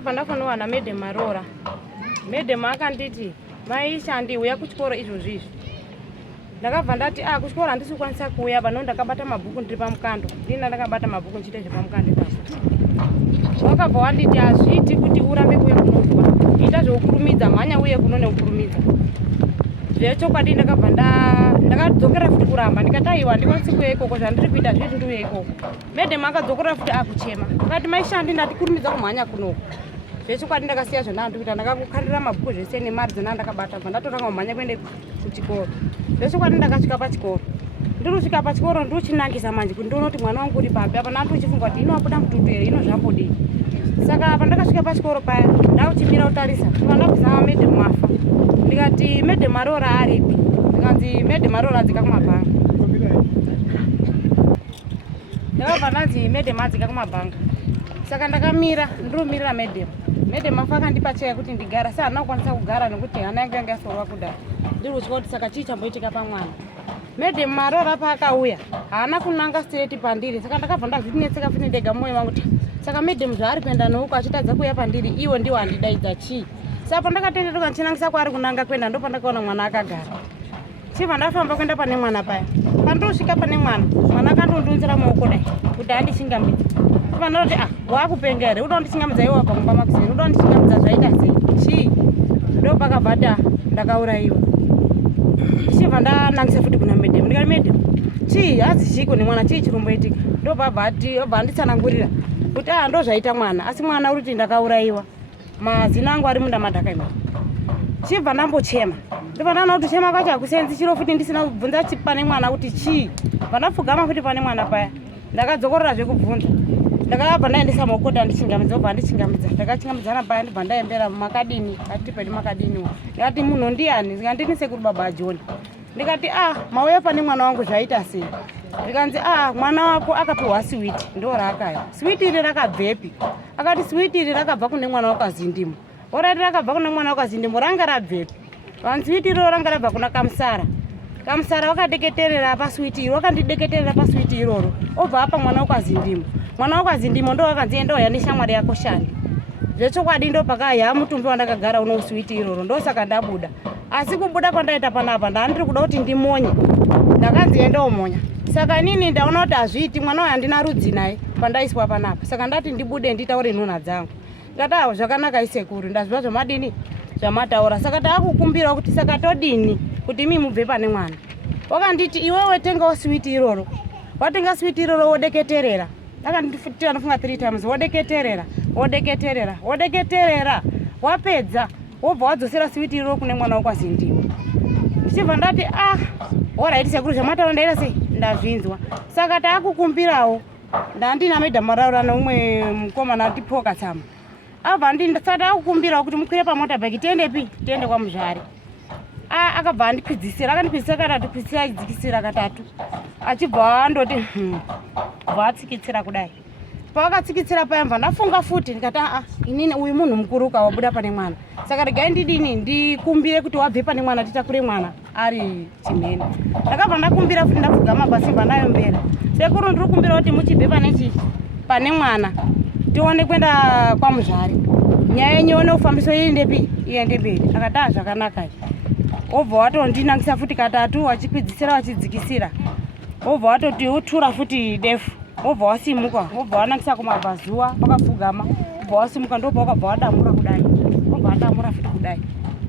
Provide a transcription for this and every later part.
ndakabva ndafanirwa mede marora. Mede akanditi maishandi uya kuchikoro izvozvizvi. Ndakabva ndati kuchikoro handisi kukwanisa kuuya pano ndakabata mabhuku ndiri pamukando. Ndina ndakabata mabhuku nchite zvepamukando ipapo. Wakabva wanditi hazviti kuti urambe kuuya kunozwa. Ita zveukurumidza mhanya uye kuno neukurumidza. Zvechokwadi ndakabva ndakadzokera futi kuramba ndikati aiwa ndikwanisi kuuya ikoko zvandiri kuita zvizvi ndiuya ikoko. Mede akadzokera futi akuchema. Akati maishandi ndati kurumidza kumhanya kunoko. Zvechokwadi ndakasiya zvona ndikuita ndakakukhandira mabhuku zvese nemari dzona ndakabata ndatotanga kumhanya kuende kuchikoro. Zvechokwadi ndakasvika pachikoro. Ndirusvika pachikoro ndochinankisa manje kuti ndinoti mwana wangu uri papi apa ndochifunga kuti inowabuda mututu here ino zvambodii. Saka pandakasvika pachikoro paya ndauchimira kutarisa pandabvisa mede mafa. Ndikati mede marora aripi. Ndikanzi mede marora adzika kumabhanga. Ndakabva ndanzi mede madzika kumabhanga. Saka ndakamira ndirumirira mede. Mede mafa akandipa cheya kuti ndigara. Saka handina kukwanisa kugara nekuti hana yangu yanga yasorwa kudhara. Ndiri kuti saka chii chamboitika pamwana. Mede marora paakauya haana kunanga straight pandiri. Saka ndakabva ndazvinetseka futi ndega mumwoyo wangu kuti saka mede zvaari kuenda nouko achitadza kuuya pandiri iwo ndiwo handidaidza chii. Saka pandakatendetuka ndichinangisa kwaari kunanga kuenda ndo pandakaona mwana akagara. Chibva ndafamba kuenda pane mwana paya. Pandosvika pane mwana akandondunzira maoko dai kuti handichingamidza. Chibva ndoti waakupenga here uda kundichingamidza iwo pamumba makuzeni uda kundichingamidza zvaita sei chii. Ndo pakabva ndakaurayiwa. Ndichibva ndanangisa futi kuna mede. Ndikati mede chii hazi chiko nemwana chii chiromboitika. Ndo pabva anditsanangurira kuti ndo zvaita mwana asi mwana uri kuti ndakaurayiwa. Mazina angu ari munda madhaka imi. Chibva ndambochema. Ndibva ndaona kuti chema kwacho hakusenzi chiro futi ndisina kubvunza pane mwana kuti chii. Pandapfugama futi pane mwana paya. Ndakadzokorera zvekubvunza. Ndakabva ndaendesa maoko ndichingamidza obva ndichingamidza. Ndakachingamidzana paya ndibva ndaembera makadini ati pedi makadiniwo. Ndikati munhu ndiani? Ndikandini sekuru baba John. Ndikati mauya pane mwana wangu zvaita sei? Ndikanzi mwana wako akapiwa sweet ndo raakaya. Sweet iri rakabvepi? Akati sweet iri rakabva kune mwana wakazindimo. Orati rakabva kune mwana wakazindimo ranga rabvepi? Vanhu sweet iro ranga rabva kuna Kamusara. Kamusara wakadeketerera pasweet iro wakandideketerera pasweet iroro. Obva apa mwana wakazindimo. Mwana wakazindimo ndo wakanzi enda uya neshamwari yako Shani. Zvechokwadi ndo pakaya mutumbi wandakagara uno sweet iroro ndo saka ndabuda. Asi kubuda kwandaita panapa ndandiri kuda kuti ndimonye. Ndakanzi enda umonya. Saka nini ndaona kuti hazviiti mwana uyu handina rudzi naye pandaiswa panapa. Saka ndati ndibude nditaure nhunha dzangu. Ndikati zvakanaka isekuru ndaziva zvamadini zvamataura. Saka taakukumbira kuti saka todini kuti imi mubve pane mwana. Wakanditi iwewe tengawo sweet iroro. Watenga sweet iroro wodeketerera. Akandifutira nofunga 3 times wodeketerera. Wapedza wobva wadzosera sweet iroro kune mwana wakazindimo. Ndichibva ndati alright sekuru zvamataura ndaita sei ndazvinzwa. Saka taakukumbirawo ndandina medha maraura neumwe mukomana ati poka tsama. Abva ndisati akukumbirawo kuti mukwire pamotobheki tiendepi tiende kwamuzvari. Akabva andikwidzisira akandikwidzisira katatu kwidzisira achidzikisira katatu. Achibva andoti atsikitsira kudai. Paakatsikitsira paya mva ndafunga futi ndikati inini uyu munhu mukuru wabuda pane mwana. Saka regai ndidini ndikumbire kuti wabve pane mwana titakure mwana ari chimhene. Ndakabva ndakumbira futi ndapfugama pasi mva ndayombera. Sekuru ndiri kumbira kuti muchibve pane mwana tione kuenda kwamuzvari. Nyaya yenyu ione kufambiswa iendepi iende mberi. Akati zvakanaka. Obva watondinangisa futi katatu wachikwidzisira wachidzikisira. Obva watoti utura futi defu. Obva wasimuka, obva wanangisa kumabvazuva wakapfugama. Obva wasimuka ndobva wakabva wadamura kudai. Obva wadamura futi kudai.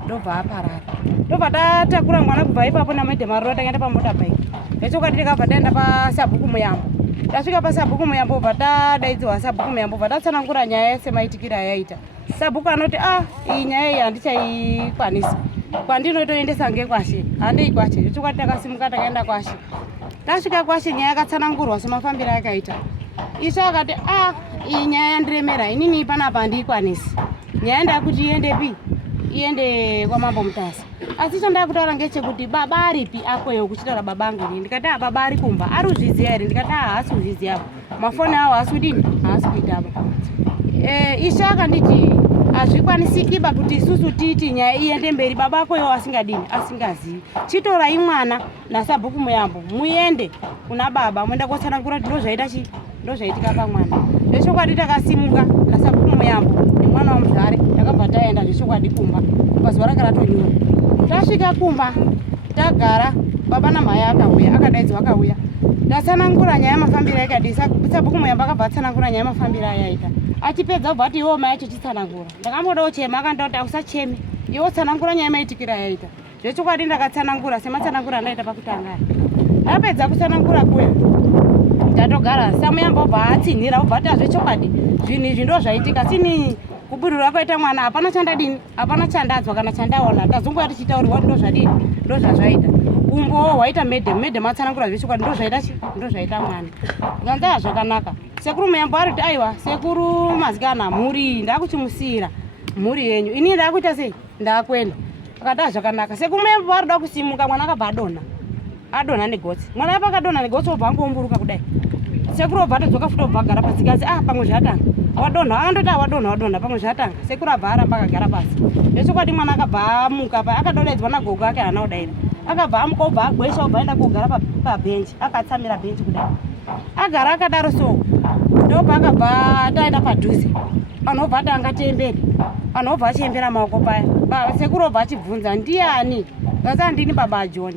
Ndobva aparara. Ndobva tatakura mwana kubva ipapo namedhe marora takaenda pamotobheki. Nechokati tikabva taenda pasabhuku muyambo. Tasvika pasabhuku muyambo obva tadaidziwa sabhuku muyambo obva tatsanangura nyaya yese maitikira yaita. Sabhuku anoti iyi nyaya iyi handichaikwanisa. Kwandinotoendesa ngekwashe handei kwashe. Nechokati takasimuka takaenda kwashe. Tasvika kwashe nyaya yakatsanangurwa semafambiro akaita. Ishe akati iyi nyaya yandiremera inini panapa handiikwanisi. Nyaya ndakuti iendepi iende kwamambo mutasa. Asi chandaya kutaura ngechekuti baba aripi akweyo kuchitaura babangu ini. Ndikati baba ari kumba ari kuzviziya here. Ndikati haasi kuzviziyapo. Mafoni awo haasi kudini haasi kuitapa. Ishe akanditi hazvikwanisikaba kuti isusu titi nyaya iende mberi baba akweyo asingadini asingazivi. Chitorai mwana nasabhuku muyambo muende kuna baba muenda kotsanangura kuti ndozvaitika pamwana. Ndechokwadi takasimuka nasabhuku muyambo mwana wamuzvare takabva taenda zvechokwadi kumba pazuva ranga ratonyura. Tasvika kumba tagara, baba namai akauya, akadaidzwa akauya. Ndatsanangura nyaya yamafambiro aikadii, sabhuku muyamba akabva atsanangura nyaya yamafambiro ayaita. Achipedza kubva ati iwo mai acho chitsanangura. Ndakambodawo chema akandoti ausacheme, iwo tsanangura nyaya yamaitikira yaita. Zvechokwadi ndakatsanangura sematsanangura andaita pakutanga. Apedza kutsanangura kuya tatogara samuyamba obva atsinhira obva ati zvechokwadi zvinhu izvi ndo zvaitika tsini kuburira kwaita mwana hapana chandadini, hapana chandadzwa kana chandaona. Ndazongoya tichitaurirwa ndo zvadini, ndo zvazvaita. Umbo hwaita medhem atsanangura zvechokwadi ndo zvaita chi, ndo zvaita mwana. Nganza zvakanaka. Sekuru muyamba ari kuti aiwa sekuru mazikana mhuri ndakuchimusira mhuri yenyu. Ini ndakuita sei? Ndakwenda. Akati zvakanaka. Sekuru muyamba ari da kusimuka mwana akabva adonha negotsi. Mwana apa akadonha negotsi obva angomburuka kudai. Sekuru obva atodzoka futi obva agara pasi kazi pamwe zvatanga. Wadonha andoti wadonha pamwe zvatanga. Sekuru abva aramba akagara pasi. Zvechokwadi mwana akabva amuka pa akadodaidzwa nagogo ake hana kudaira. Akabva amuka obva agwesha obva aenda kugara pabhenji, akatsamira bhenji kudai. Agara akadaro so ndopa akabva taenda padhuze. Anobva ati angatembere, anobva achiembera maoko paya. Sekuru obva achibvunza ndiani? Ngaza ndini baba John.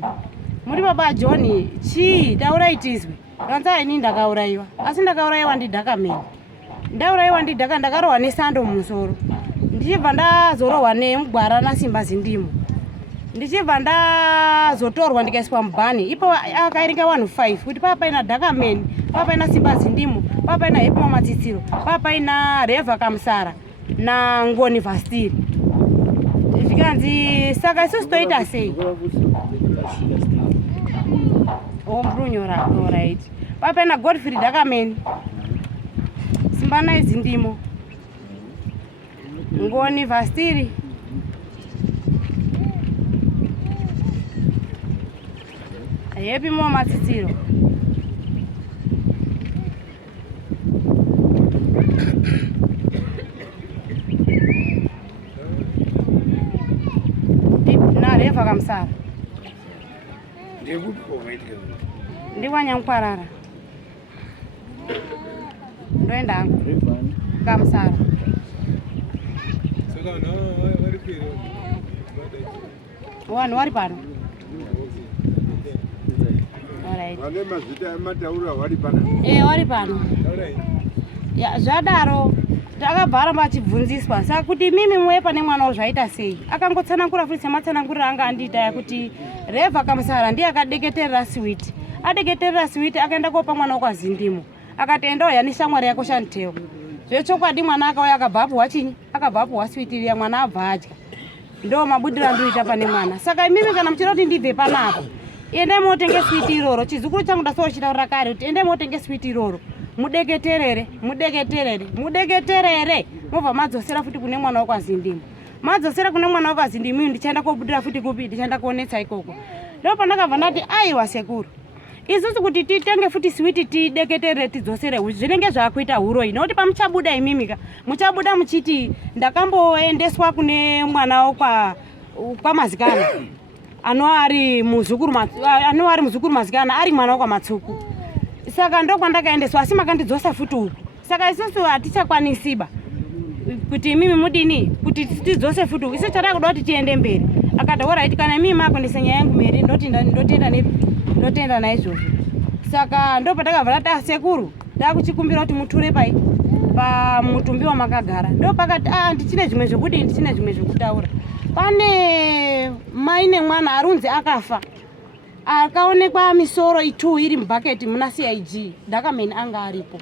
Muri baba John chii tauraitizwe? Kanza ini ndakaurayiwa. Asi ndakaurayiwa ndidhakameni. Ndaurayiwa ndidhaka ndakarohwa nesando mumusoro. Ndichibva ndazorohwa nemugwara nasimba zindimo. Ndichibva ndazotorwa ndikaiswa mubhani. Ipo akairinga 1.5 kuti papa ina dhakameni, papa ina simba zindimo, papa ina hepo matsitsiro, papa ina Vakamuuraya na ngoni vastiri. Zvikanzi saka isusu toita sei? Omrunyora right. Papa ina Godfrey dhakameni, simba na zindimo, ngoni vastiri, hepi mo matsitsiro. Na Vakamuuraya. Ndiwanyamkwarara. Ndoenda hangu. Vakamuuraya. Wanhu wari pano. Vane mazita emataura wari pano. Wari pano. Ya zvadaro takabvara machibvunziswa saka kuti mimi mwe pane mwana zvaita sei. Akangotsanangura futi sematsanangurira anga andita yakuti Vakamuuraya ndiye akadeketerera sweet. Adeketerera sweet akaenda kopa mwana wakazindimo. Akatenda oya nishamwari yako Shanteo. Zvechokwadi mwana akauya akabvapo wachinyi? Akabvapo wasweet ya mwana abva adya. Ndo mabudira ndoita pane mwana. Saka mimi kana muchiroti ndibve panapa. Ende motenge sweet iroro. Chizukuru changu ndaso chitaura kare kuti ende motenge sweet iroro. Mudeketerere. Mobva madzosera futi kune mwana wakazindimo. Madzosera kune mwana wakazindimo ndichaenda kobudira futi kupi? Ndichaenda kuonetsa ikoko. Ndo pandakabva ndati aiwa sekuru. Isusu kuti titenge futi sweet tideketerere tidzosere zvinenge zvakuita huro ino kuti pamuchabuda imimika. Muchabuda muchiti ndakamboendeswa kune mwana kwa mazikana. Ari muzukuru mazikana ari mwana wakwa matsuku. Saka ndo kwandakaendeswa asi makandidzosa futi uku. Saka isusu hatichakwanisiba kuti mimi mudini kuti tidzose futi uku. Isu chada kuda kuti tiende mberi. Akati alright kana mimi makondese nyaya yangu mberi ndotenda naizvozvo. Saka ndo patakabva tati sekuru takuchikumbira kuti muture pamutumbi wamakagara. Ndo pakati ndichine zvimwe zvekuti ndichine zvimwe zvekutaura. Pane mai nemwana arunzi akafa. Akaonekwa misoro 2 iri mubhaketi muna CIG. Dhakameni anga aripo.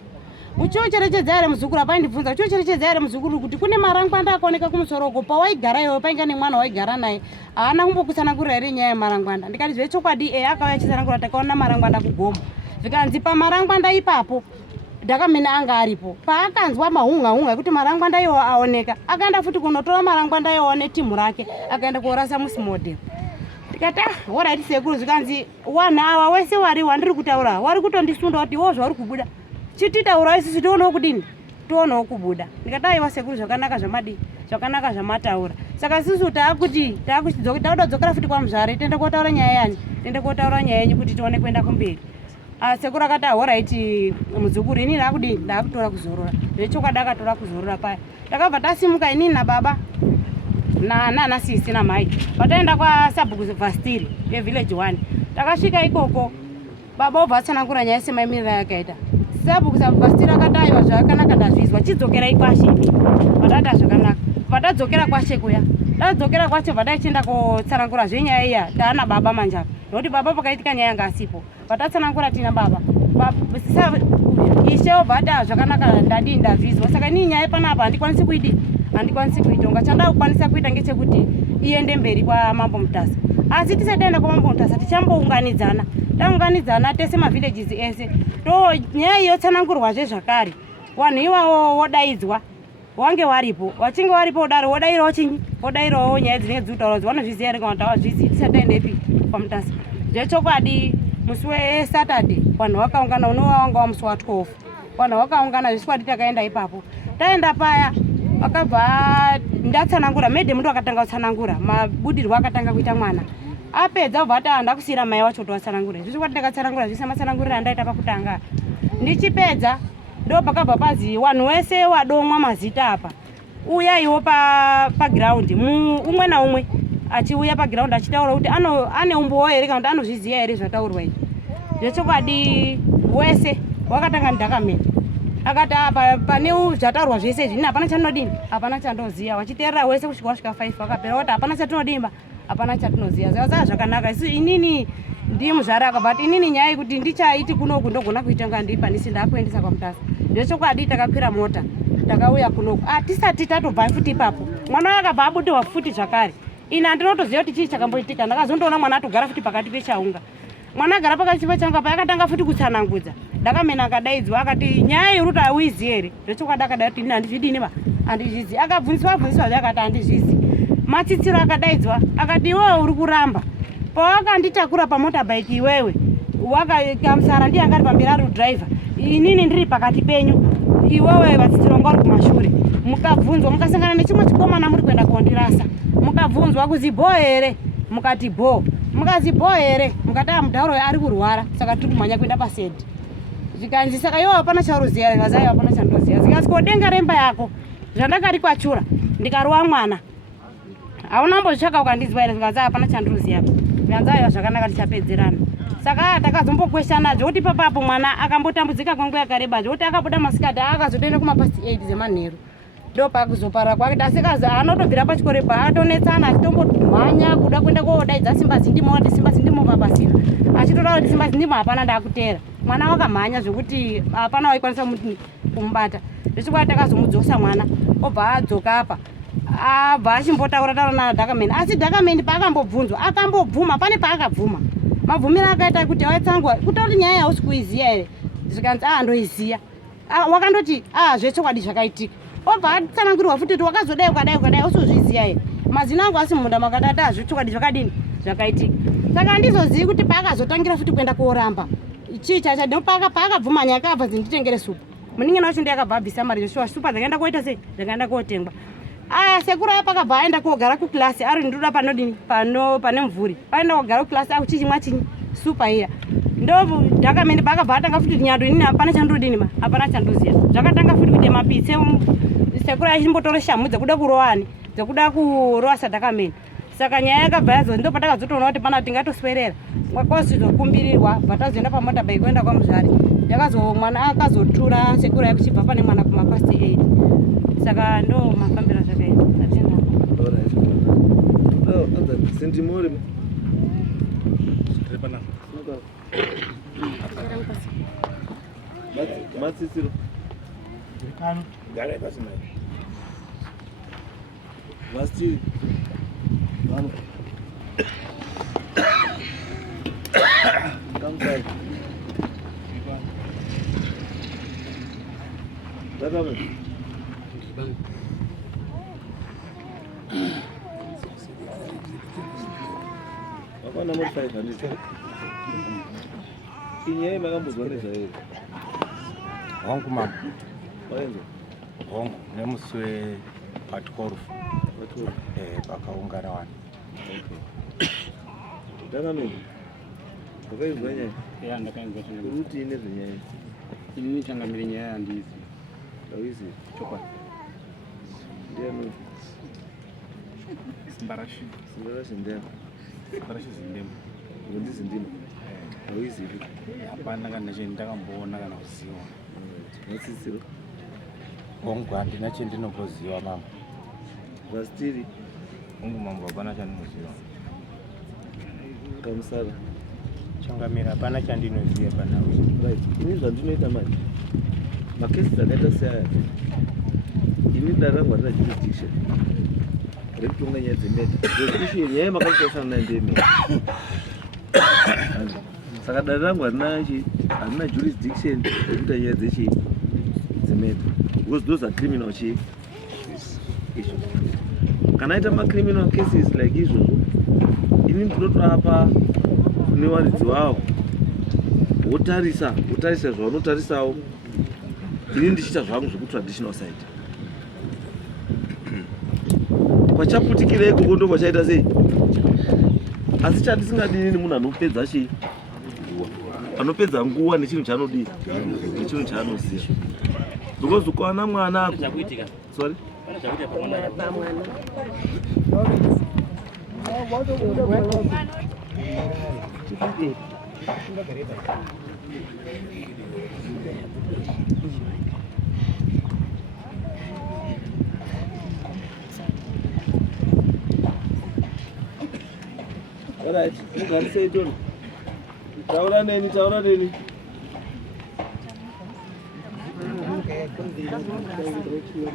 Uchocherechedza ere muzukuru apandibvunza uchocherechedza ere muzukuru kuti kune marangwanda akaoneka kumusoro uko pawaigara iwe painga nemwana waigara naye haana kumbokusanangurira ere nyaya yemarangwanda. Ndikati zvechokwadi akauya chisanangura takaona marangwanda kugomo. Zvikanzi pamarangwanda ipapo Dhakameni anga aripo. Paakanzwa mahunga kuti marangwanda iwo aoneka akaenda futi kunotora marangwanda iwo netimu rake akaenda korasa musi model. Ndikati alright sekuru zvikanzi wanhawa wese wandiri kutaura wari kutondisunda kuti iwo zvauri kubuda chititaura isusu tionewo kudini tionewo kubuda. Ndikati aiwa sekuru zvakanaka zvakanaka zvamataura. Saka isusu takuda kudzokera futi kwamuzvare tiende kotaura nyaya yani tiende kotaura nyaya yenyu kuti tione kuenda kumberi. sekuru akati alright muzukuru inini ndakutora kuzorora. Zvechokwadi akatora kuzorora paya. Takabva tasimuka inini nababa nana sisi namai. Pataenda kwaSabhuku Vhastiri yeVillage 1. Takasvika ikoko baba obva atsanangura nyaya semaimirira yakaita. Sabhuku Vhastiri akati aiwa zvakanaka ndazvizwa chidzokera ikwashe. Patata zvakanaka. Patadzokera kwashe kuya. Tadzokera kwashe pataichienda kotsanangura zvenyaya iya taana baba manjapa. Nokuti baba pakaitika nyaya yanga asipo. Patatsanangura tina baba. Ishe obva ati zvakanaka ndadii ndazvizwa. Saka inini nyaya panapa handikwanisi kuitonga. Chandakukwanisa kuita ngechekuti iende mberi kwaMambo Mutasa. Asi tisati taenda kwaMambo Mutasa tichambounganidzana. Taunganidzana tese mavillages ese. Nyaya yotsanangurwazve zvakare. Vanhu ivavo vodaidzwa. Wange waripo. Wachinge waripo udaro wodairawo chinyi? Wodairawo nyaya dzinenge dzinotaura kuti vanozviziva here kana kuti havazvizivi tisati taendepi kwaMutasa. Zvechokwadi musi weSaturday vanhu vakaungana unova wanga musi wa12. Vanhu vakaungana zviswadi takaenda ipapo. Taenda paya vakabva ndatsanangura medhe mundu akatanga kutsanangura mabudirwo akatanga kuita mwana. Apedza ubva ati ndakusiyira mai wacho kuti watsanangura. Zviswadi takatsanangura zvise matsanangurira andaita pakutanga. Ndichipedza ndo pakabva pazi vanhu vese wadomwa mazita apa. Uyaiwo paground umwe naumwe achiuya paground achitaura kuti ane umbowo here kana kuti anozviziva here zvataurwa izvi. Zvechokwadi wese wakatanga ndakamira. Akati pane zvataurwa zvese izvi hapana chandinodini, hapana chandoziva. Wachiteerera wese kusvika wasvika 5 wakapera kuti hapana chatinodimba, hapana chatinoziva. Zvava zvakanaka. Inini ndimuzvara akabva ati inini nyaya yekuti ndichaiti kunoku ndogona kuitanga ndipa ndakuendesa kwaMutasa. Zvechokwadi takakwira mota takauya kunoku. Tisati tatobva futi ipapo mwana akabva abudirwa futi zvakare. Ini handinotoziva kuti chii chakamboitika. Ndakazondoona mwana atogara futi pakati pechaunga. Mwana agara pakati pechaunga paakatanga futi kutsanangudza. Ndakamena akadaidzwa akati nyaya yokuti hauizivi here. Zvechokwadi akadai kuti ini handizvidini handizvizivi. Akabvunzwa akati handizvizivi. Matsitsiro akadaidzwa akati iwewe uri kuramba. Pawakanditakura pamotobike iwewe wakamusara ndiye anga ari pamberi ari kudhiraivha. Inini ndiri pakati penyu. Iwewe vatsitsiro vanga vari kumashure. Mukabvunzwa mukasangana nechimwe chikomana muri kuenda kondirasa. Mukabvunzwa kuzi bho here. Mukati bho. Mukazi bho here. Mukati mudharo ari kurwara saka tiri kumhanya kuenda pasedi. Zvikanzi saka iwe hapana chauziva. Ndikazi aiwa hapana chandoziva. Zvikanzi kodenga remba yako zvandakari kwachura ndikarowa mwana. Hauna mbozvitsvaka ukandizwa here. Zvikanzi hapana chandinoziva. Zvikanzi aiwa zvakanaka tichapedzerana. Saka takazombokweshana zvokuti papapo mwana akambotambudzika kwenguva yakareba zvokuti akabuda masikati akazotoenda kumapasi 8 zemanheru. Ndo pakuzoparara kwake asikazi anotobvira pachikoro paatonetsana achitombomhanya kuda kuenda kodaidza simba zindimo ati simba zindimo papasina. Achitotaura kuti simba zindimo hapana ndakuteera. Mwana wakamhanya zvokuti hapana waikwanisa kumubata. Zvichikwadi takazomudzosa mwana obva adzoka apa. Abva achimbotaura taura nadhakameni. Asi dhakameni paakambobvunzwa akambobvuma pane paakabvuma. Mabvumiro akaita kuti waitsangwa kutauri nyaya hausi kuiziva here. Zvikanzi ndoiziva. Wakandoti zvechokwadi zvakaitika. Obva atsanangurirwa futi kuti wakazodai ukadai usozviziva here. Mazina angu asi munda makadati zvechokwadi zvakadini zvakaitika. Saka handizozivi kuti paakazotangira futi kuenda koramba. Chii chacha ndipo paakabvuma nyaya akabva zinditengere supu. Munin'ina wacho ndiye akabva abvisa mari yeshuwa supa dzakaenda koita sei dzakaenda kotengwa. Sekuru aya pakabva aenda kogara kuklasi ari ndoda panodini pane mvuri. Paenda kogara kuklasi akuchichimwa chinyi supa iya. Ndo dhakameni pakabva atanga futi nyando inini hapana chandodini hapana chandoziva. Zvakatanga futi kuti mapitse sekuru aya achimbotora shamu dzekuda kuroani dzekuda kurowa sadhakameni. Saka nyaya yakabva yazo ndo patakazotoona kuti pana tingatoswerera. Kwakazokumbirirwa batazoenda pamotobike kuenda kwamuzvare. Mwana akazotura sekuru aya kuchibva pane mwana kumapasi 8. Saka ndo mafambiro zvakaita. Sendimore. Matsitsiro. Gare pasi mai. Vasti. Vamos. Kamsai. Dadame. Hapana motokari kanisa. Inyaya makambozwa nezvayo. Hongu mama. Waenza? Hongu nemusi we12. Pakaungana vanhu. Dakameni. Wakainzwa nyaya? Ya ndakainzwa changamire. Kuti ine zvenyaya. Inini changamire nyaya handizi. Hauizi? Chokwadi. Ndiani? Simbarashi. Simbarashi ndiani? Simbarashi zindema. Ndizi ndima. Hauizi? Hapana kana chinhu ndakamboona kana kuziva. Matsitsiro? Hongu handina chendinokuziva mama. Vastiri? Hongu mambo hapana chandinoziva. Kamusara? Changamira hapana chandinoziva panawe. Right. Ini zvandinoita manje. Makesi dzakaita seaya. Ini darangwa rina jurisdiction. Rekutonga nyaya dzemedha. Jurisdiction nyaya yemakaitaisana nayo ndeyemedha. Saka dare rangu harina jurisdiction yekuita nyaya dzemedha. Because those are criminal issues. Kana aita criminal cases like izvozvo, ini ndinotoapa kune waridzi wavo. Wotarisa zvaunotarisawo. Ini ndichiita zvangu zvekutraditional side. Kwachaputikira ikoko ndo kwachaita sei? Asi chandisingadini munhu anopedza chii? Anopedza nguva nechinhu chaanodii? Nechinhu chaanoziva. Because ukawana mwana ako. Sorry? Alright, mugarisei Tony. Taura neni.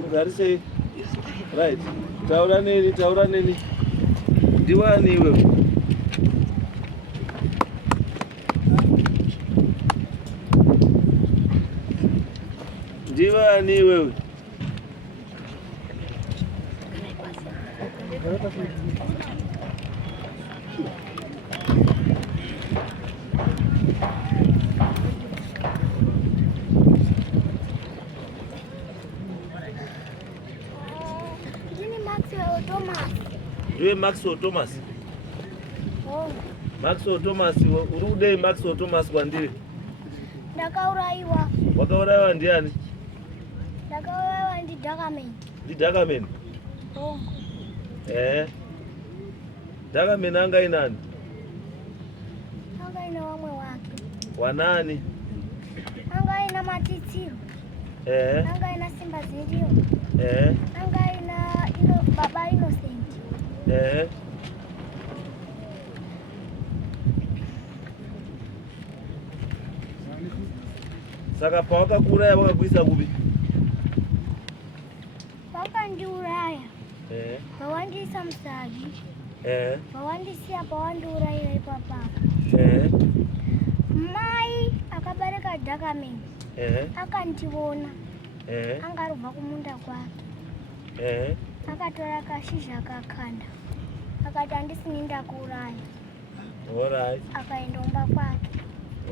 Mugarisei. Right. Taura neni. Ndiwani iwe? Ndiwani iwewe? Ndiwe Maxwell Thomas. Oh. Maxwell Thomas, uri kudei Maxwell Thomas kwandiri? Ndakauraiwa. Wakauraiwa ndiani? Ndakauraiwa ndidhakameni. Ndidhakameni? Oh. Dhakameni anga inani? Anga ina wamwe wake. Wanani? Anga ina matitsiro. Anga ina simba ziriyo. Anga ina baba Innocent. Saka pawakakuuraya vakakuisa kupi? Vakandiuraya. Vawandiisa Musagi. Vawandisiya pawandiurayira ipapa. Mai akabereka dhakameni. Akandiona. Anga arubva kumunda kwake. Akatora kashizha akakanda. Akati handisini ndakuuraya. Alright. Akaendomba kwake.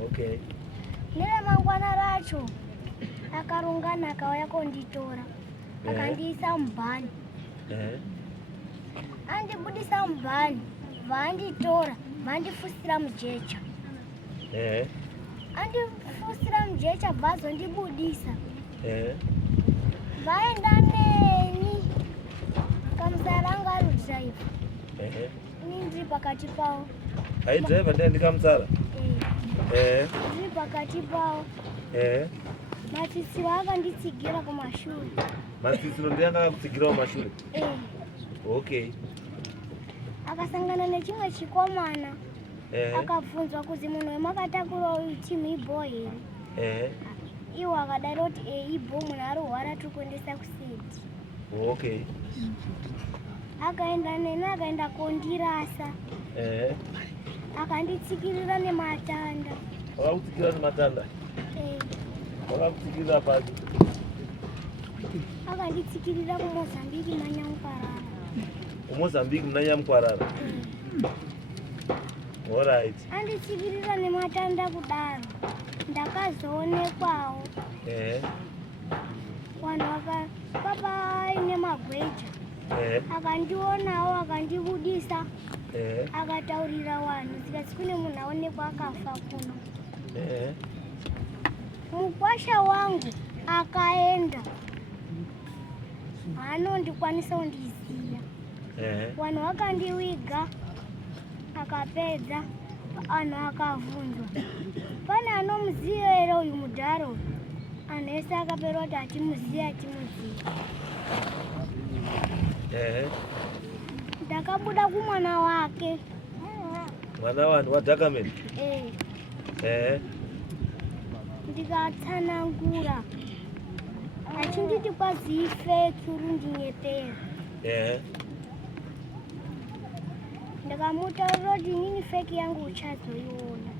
Okay. Neremangwana racho akarungana akauya konditora. Akandiisa mubhani. Andibudisa mubhani. Vanditora. Vandifusira mujecha. Andifusira mujecha vazondibudisa. Vaenda neni. Kamusara anga ari driver. Ini ndiri pakati pavo. Ai driver ndiye ndikamusara? Ndiri pakati pavo. Matsitsiro akanditsigira kumashure. Matsitsiro ndiye akakutsigira kumashure? Okay. Akasangana nechimwe chikomana. Akabvunzwa kuzi munhu wemakatakura uyu timu ibho here. Iwo akadaro kuti ibho munhu arihwara tiri kuendesa kuseti. Okay. Akaenda neni akaenda kondirasa. Akanditsikirira nematanda. Wakakutsikira nematanda? Wakakutsikirira pasi? Akanditsikirira kuMozambique naNyamukwarara. KuMozambique naNyamukwarara? Alright. Anditsikirira nematanda kudaro. Ndakazoonekwawo. Vanhu papa ine magweja. Akandionawo akandibudisa. akataurira vanhu zikati kune munhu aonekwa akafa kuno. Mukwasha wangu akaenda, haanondikwanisa kundiziya. Vanhu vakandiwiga, akapedza, vanhu akavhunzwa. Pane anomuziya here uyu mudharo? Anhu ese akapera kuti hatimuziya. Ndakabuda kumwana wake. Mwana wanhu wadhakameni? Ndikatsanangura. Achinditi kwazi fake urundinyepera. Ndikamutaurira kuti inini fake yangu uchazoiona.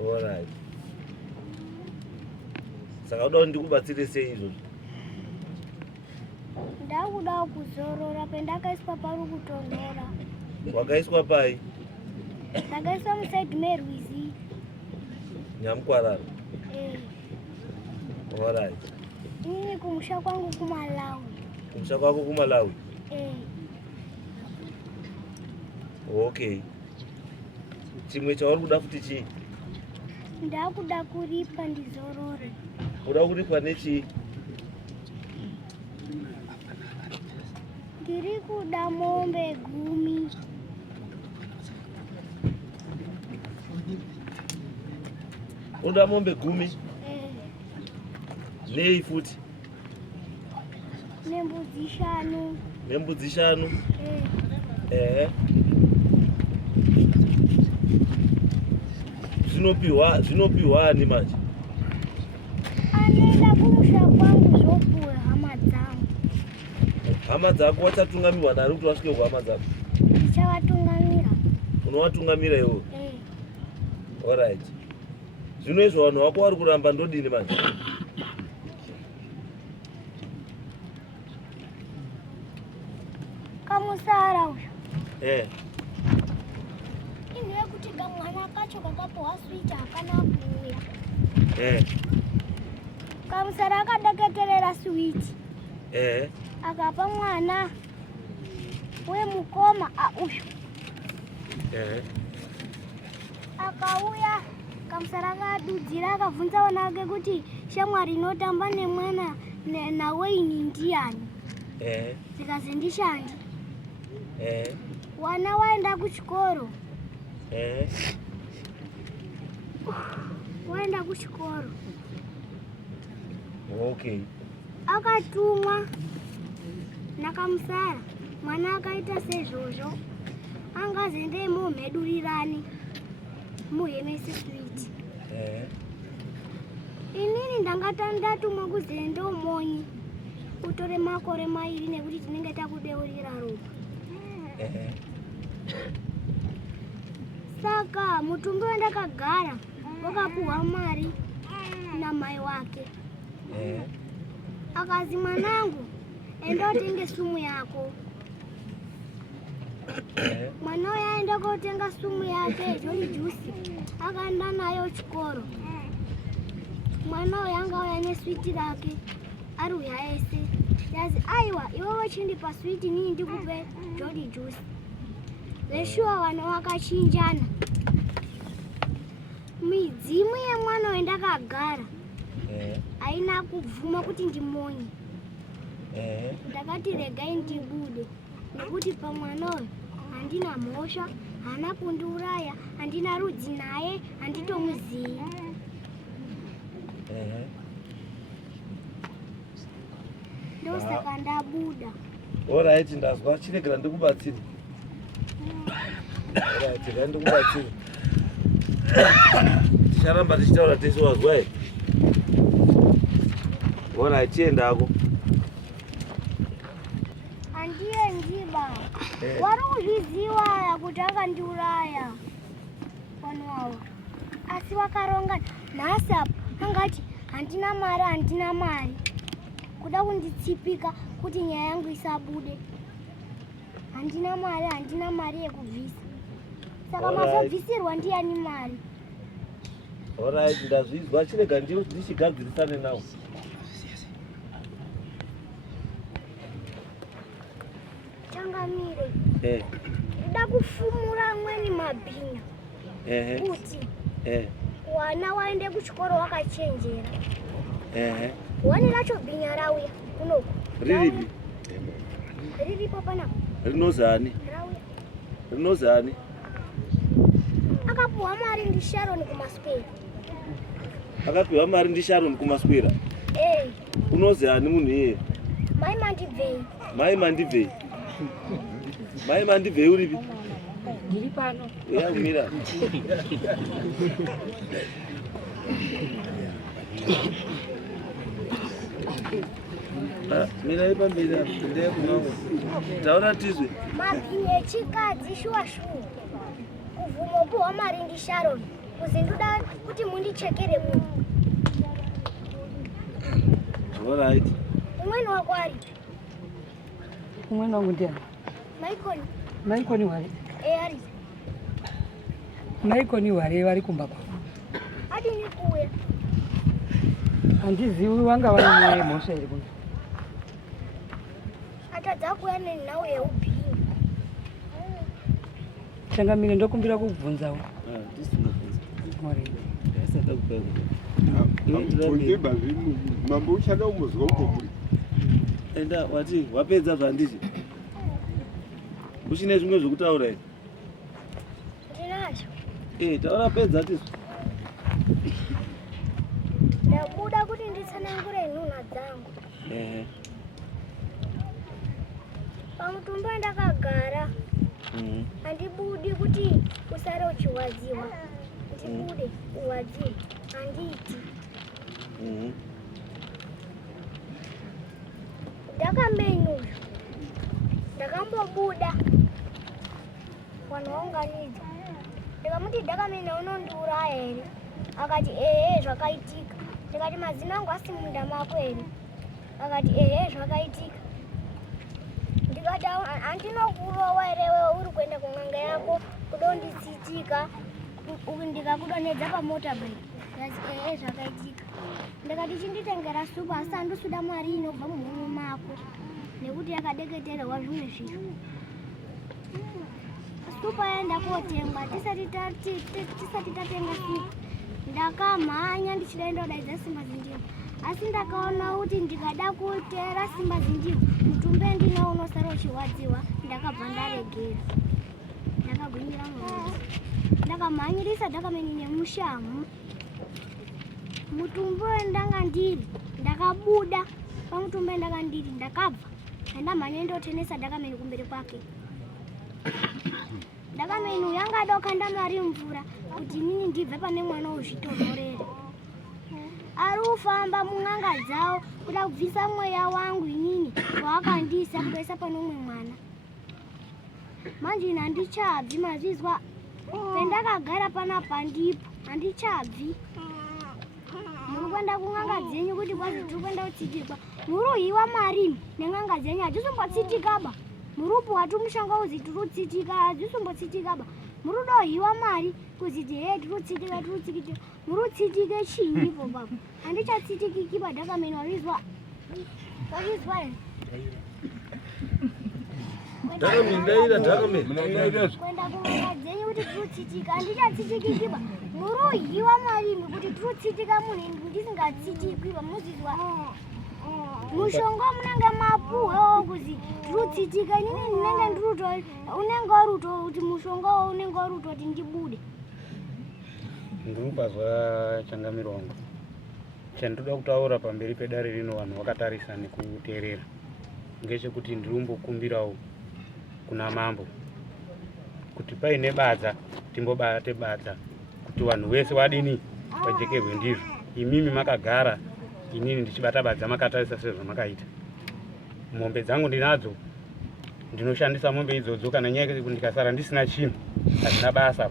Alright. Saka uda ndikubatsire sei izvozvo? Ndakuda kuzorora pendakaiswa pari kutonhora. Wakaiswa pai? Ndakaiswa musaidi merwizi. Nyamukwarara? Alright. Inini kumusha kwangu kuMalawi. Kumusha kwako kuMalawi? Okay. Chimwe chauri kuda futi chii? Ndakuda kuripa ndizorore. Uda kuripa nechii? Ndiri kuda mombe 10. Uda mombe 10? Nei futi? Nembudzi 5. Nembudzi 5? Zvinopiwa ani manje? Anoenda kumusha kwangu zvopuwe hama dzangu. Hama dzako wachatungamirwa nani kuti wasvike kuhama dzako? Ndichavatungamira. Unovatungamira iwo? Alright. Zvino izvo vanhu vako vari kuramba ndodini manje? Kamusara uyu. Inhu yekuti kamwana kacho kakapuwa switi hakana kuuya. Kamusara akadeketerera switi. Akapa mwana wemukoma uyu. Akauya, Kamusara akadudzira akabvunza vana vake kuti shamwari inotamba nemwana nawe ini ndiani? Zikazi ndishandi. Wana waenda kuchikoro. Waenda kuchikoro. Okay. Akatumwa naKamusara. Mwana akaita sezvozvo. Angazende mumhedurirani. Muhemesi switi. Inini ndatumwa kuzi ndomonyi. Utore makore 2 nekuti tinenge takudeurira ropa. Saka mutumbi wandakagara wakapuhwa mari namai wake. Akazi mwanangu, enda utenge sumu yako. Mwana uyu aenda kotenga sumu yake Jolly Juice. Akaenda nayo chikoro. Mwana uyu angauya neswiti rake. Aruya ese. Yazi aiwa iwewe chindipa switi nini ndikupe Jolly Juice. Veshuwa vana vakachinjana. Midzimu yemwana wendakagara haina kubvuma kuti ndimonye. Ndakati regai ndibude nekuti pamwana uyu handina mhosva, hana kundiuraya, handina rudzi naye, handitomuzivi. Ndosaka ndabuda. Alright, ndazwa chiregera ndikubatsire. Alright, ndikubatsire. Ticharamba tichitaura tese wazwa here? Alright, chiendako. Handiye ndiba. Wari kuzviziva kuti akandiuraya vanhu ava. Asi vakarongana. Nhasi apa angati handina mari. Kuda kunditsipika kuti nyaya yangu isabude. Handina mari yekubvisa. Saka mazobvisirwa ndiani mari? Alright, ndazvizwa chirega ndichigadzirisane nawo. Changamire. ndoda kufumura amweni Mabhinya kuti wana waende kuchikoro wakachenjera. Wani lacho Bhinya rauya kunoko. Riripi? Riripo pana. Rinozani? Rinozani? Akapuwa mari ndi Sharon kumaswera. Akapiwa mari ndi Sharon kumaswera? Unozani munhu iye? Mai mandibvei. Mai mandibvei. Mai mandibvei uripi? Ndiri pano. Uya kumira. Mira ipambira ndeye kumamwe. Taura tizwe. Mabhinya echikadzi shuwa. Kuvumo puwa mari ndi Sharon. Kuzinduda kuti mundichekere munhu. All right. Umweni wako ari? Umweni wangu ndiani? Maikoni. Maikoni wari? Ari. Maikoni wari vari kumba kwa. Adini kuya. Handizivi wanga vari mhosva iri kuno. Atadza kuya nenhau yeubhinya. Changamire ndokumbira kubvunzawo. Mambo uchada umuzwa ukokuri. Enda wati wapedza zvandizvi. Uchine zvimwe zvokutaura here? Ndinacho. Taura pedza tizvi. Ndabuda kuti nditsanangure nhunha dzangu. Pamutumba ndakagara. Handibudi kuti usare uchiwadziwa. Ndibude uwadziwe. Handiti. Ndakamenyuzva. Ndakambobuda. Wanounganidza. Ndikamuti ndakamenya unondiuraya here? Akati zvakaitika. Ndikati mazino angu asi munda mako here? Akati zvakaitika. Ndikati handinokurowa here wewe uri kuenda kun'anga yako kudonditsitika ndikakudonedza pamota break. Ndikati zvakaitika. Ndikati chinditengera supu asi handisuda mari inobva muhomwe mako nekuti yakadeketerwa zvimwe zviro. Supu yaenda kotengwa tisati tatenga supu. Ndakamhanya ndichida ndodaidza Simba Zindiwo. Asi ndakaona kuti ndikada kuteera Simba Zindiwo mutumbe ndina unosara uchiwadziwa. Ndakabva ndaregera. Ndakagwinyira mwana. Ndakamhanyirisa ndakamenya nemushamu. Mutumbe ndanga ndiri. Ndakabuda pamutumbe ndanga ndiri. Ndakabva. Ndamhanya ndotenesa ndakamenya kumberi kwake. Ndakamenya yanga doka ndamari mvura kuti nini ndibve pane mwana uzvitonhorere. Ari kufamba mun'anga dzawo kuda kubvisa mweya wangu inini waakandisa kutoisa pane umwe mwana. Manje ine handichabvi mazvizwa. Pendakagara panapa ndipo handichabvi. Muri kuenda kun'anga dzenyu kuti kwazi tiri kuenda kutsitirwa. Muruhiwa marimi nen'anga dzenyu hadzisombotsitikaba. Murupuwa tumushonga uzi tirutsitika hadzisombotsitikaba. Murudohiwa mari kuziti tirutsitika. Murutsitike chini ipo baba. Handichatsitikikiba ndakamenya warizwa. Warizwa here? Kwenda kun'anga dzenyu kuti tirutsitika handichatsitikikiba. Muruhiwa marimi kuti tirutsitika munhu ndisingatsitikwiba muzizwa. Mushonga munenge mapuhwewo kuzi tirutsitika inini ndinenge ndiruto unenge waruto kuti mushonga unenge waruto kuti ndibude. Ndinopazwa changamiro wangu. Chandoda kutaura pamberi pedare rino vanhu vakatarisa nekuteerera ngechekuti ndirimbokumbirawo kuna mambo kuti paine badza timbobate badza kuti vanhu vese vadini vajekerwe ndizvo. Imimi makagara inini ndichibata badza makatarisa sezvamakaita. Mombe dzangu ndinadzo ndinoshandisa mombe idzodzo kana nyaya yekuti ndikasara ndisina chinhu hazvina basa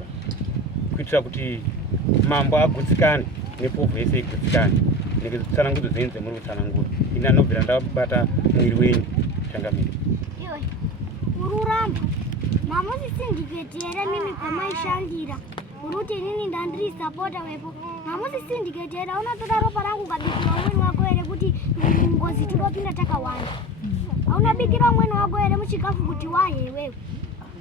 kuitira kuti mambo agutsikane nepfuvhu yese igutsikane nekutsanangudzo dzenyu dzemuri kutsanangura. Ini anobvira ndabata mwiri wenyu changamiro. Iwe ururamba mamusisindiketere mimi kwamaishandira uruti inini ndandirisapota wepo. Mamusisindiketere unotora ropa rangu ukabikira umweni wako here kuti Ngozi tinopinda takawanda. Aunabikira umweni wako here muchikafu kuti wahe wewe.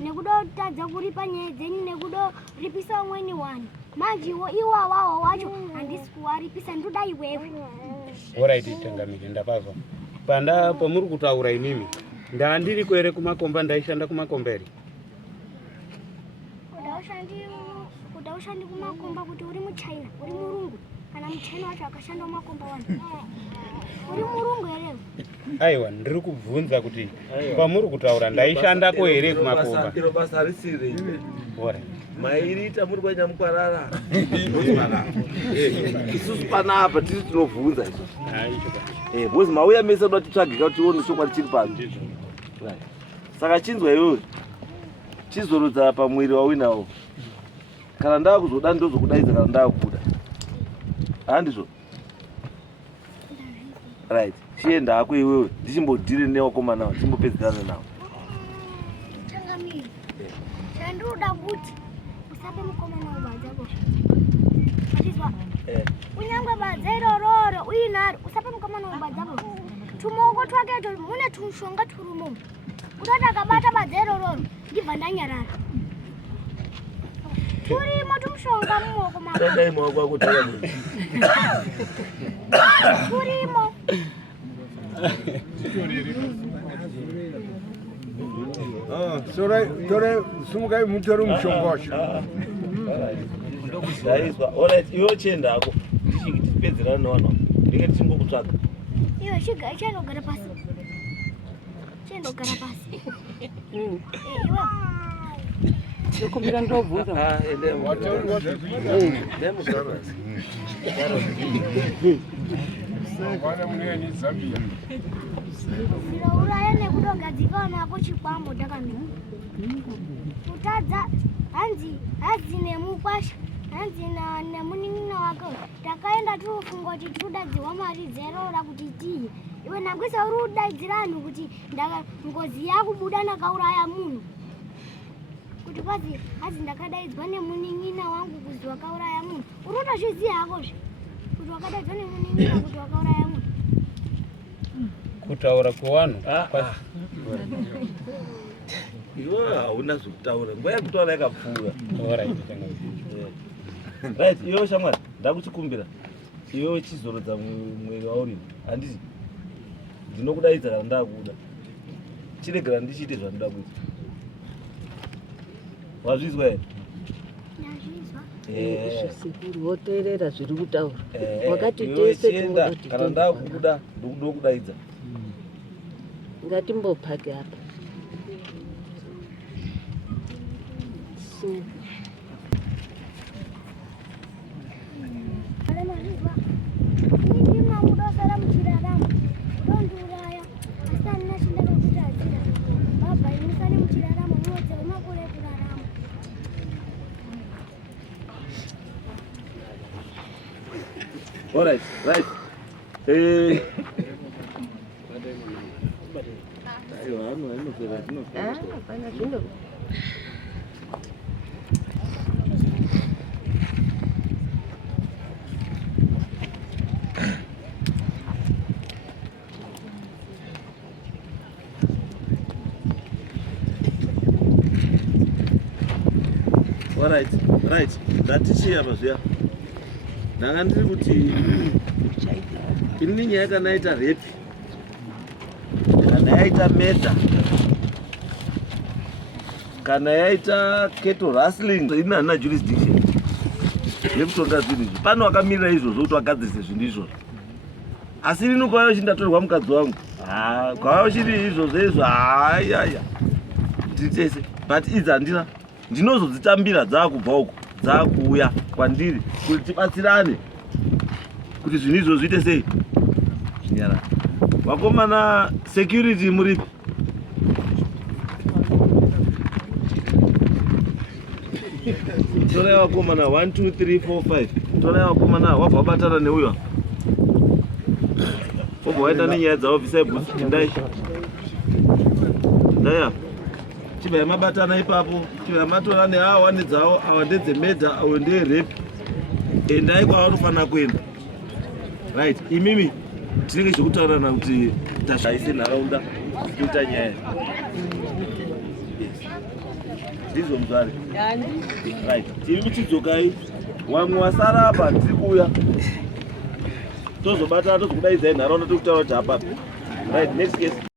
nekudotadza kuripa nyaya dzenyu nekudoripisa umweni wani. Manje iwawawo wacho handisi kuwaripisa ndoda iwewe. Alright Tangamire ndapazva. Pamuri kutaura imimi ndandiri kwere kumakomba ndaishanda kumakomberi. Kuda ushandi kumakomba kuti uri muChina, uri murungu kana muChina wacho akashanda kumakomba wani. Uri murungu here? Aiwa ndiri kubvunza kuti pamuri kutaura ndaishandako here kumakomba. Iro basa risire. Alright. Mairita muri kwanyamukwarara. Isusu panapa tiri tinobvunza izvo. Bozi mauya mese doda titsvagika kuti tione chokwadi chiri pano. Saka chinzwa iwewe chizorodza pamwiri wawinawo. Kana ndava kuzoda ndozokudaidza kana ndava kuda. Handizvo? Right. Chienda hako iwewe ndichimbodhire newakomana nawo tichimbopedzerana nawo. Tangamire. Chandoda kuti usape mukomana ubadzako. Achizwa? Unyangwe badza irororo uinaro usape mukomana ubadzako. Tumoko twaketo mune tumushonga turumo. Utati akabata badza irororo ndibva ndanyarara. Turimo tumushonga muoko mako. Dai muoko wako Tangamire. Turimo. Tore sumukai mutore mushonga wacho. Ndaizwa. Alright, iwe chienda hako. Ndichipedzerana nawo. Ndinge tichimbokutsvaga. Iwe shiga chandogara pasi. Chandogara pasi. Iwe. Ndikumbira ndobvunza. Mwana muneni Zambia. Ndinouraya nekudogadzika nako chikwambo Takamira. Kutadza hanzi nemukwasha, hanzi nemunin'ina wako. Takaenda tinofunga kuti tinodadziwa mari dzerora kuti tiye. Iwe nangwisa uri kudaidzira anhu kuti Ngozi yakubuda nakauraya munhu. Kuti kwazi hanzi ndakadaidzwa nemunin'ina wangu kuzi wakauraya munhu. Uri kutozviziya hakozve kuti wakadaidzwa nemunin'ina kuti wakauraya munhu. Kutaura kuvanhu. Iwe hauna zvokutaura. Nguva yekutaura yakapfuura. Alright. Right, iwe shamwari ndakuchikumbira. Iwe chizorodza mwiri wauri. Handisi. Ndinokudaidza kana ndakuda. Chiregera ndichiite zvandinoda kuita. Wazvizwa here? Sikuru woteerera zviri kutaura. Wakati tese tinoda kuti kana ndakuda ndokudaidza. Ngatimbopake apa. All right. Right. Ndatichiya mazviya. Ndanga ndiri kuti ini nyaya kana yaita rape kana yaita murder kana yaita cattle rustling ina hana jurisdiction yekutonga zvinhu izvi. Pano wakamirira izvozvo kuti wagadzise zvinhu izvozvo. Asi ini kwaiva chindatorerwa mukadzi wangu. Kwaiva chiri izvozvo izvo. Ayaya titese but idzi handina ndinozodzitambira dzaakubva uko dzaakuuya kwandiri kuti tibatsirane kuti zvinhu izvo zviite sei zvinyarara. Vakomana security muripi? Torai vakomana 1 2 3 4 5. Torai vakomana wabva wabatana neuyo wabva waenda nenyaya dzavo bvisai bhusi endai ndaya chibva mabatana ipapo chibva matora neawa nedzavo awa ndedzemedha awo ndeyerape endai kwavanofanira kuenda. Right, imimi tinenge chekutaurana kuti tashaise nharaunda kuita nyaya. Ndizvo muzvare. Right. Tiri kuchidzokai. Wamwe wasara apa tiri kuuya. Tozobatana tozokudaidza eNharaunda tokutaura kuti apa. Right, next case.